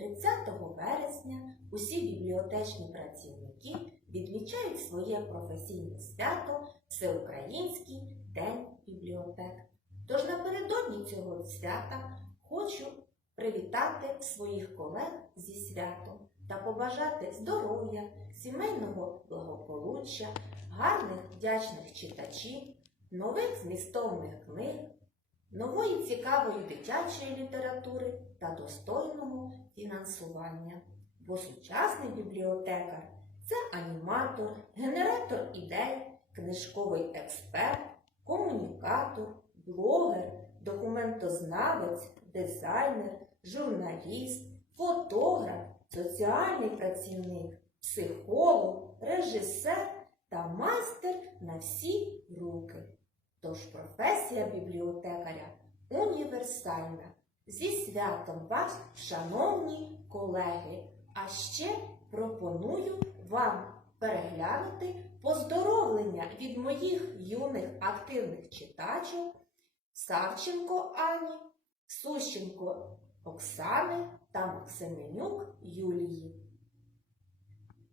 30 вересня усі бібліотечні працівники відмічають своє професійне свято Всеукраїнський день бібліотек. Тож напередодні цього свята хочу привітати своїх колег зі святом та побажати здоров'я, сімейного благополуччя, гарних вдячних читачів, нових змістовних книг, нової цікавої дитячої літератури та достойного фінансування. Бо сучасний бібліотекар це аніматор, генератор ідей, книжковий експерт, комунікатор, блогер, документознавець, дизайнер, журналіст, фотограф, соціальний працівник, психолог, режисер та майстер на всі руки. Тож професія бібліотекаря універсальна. Зі святом вас, шановні колеги! А ще пропоную вам переглянути поздоровлення від моїх юних активних читачок Савченко Ані, Сущенко Оксани та Максименюк Юлії.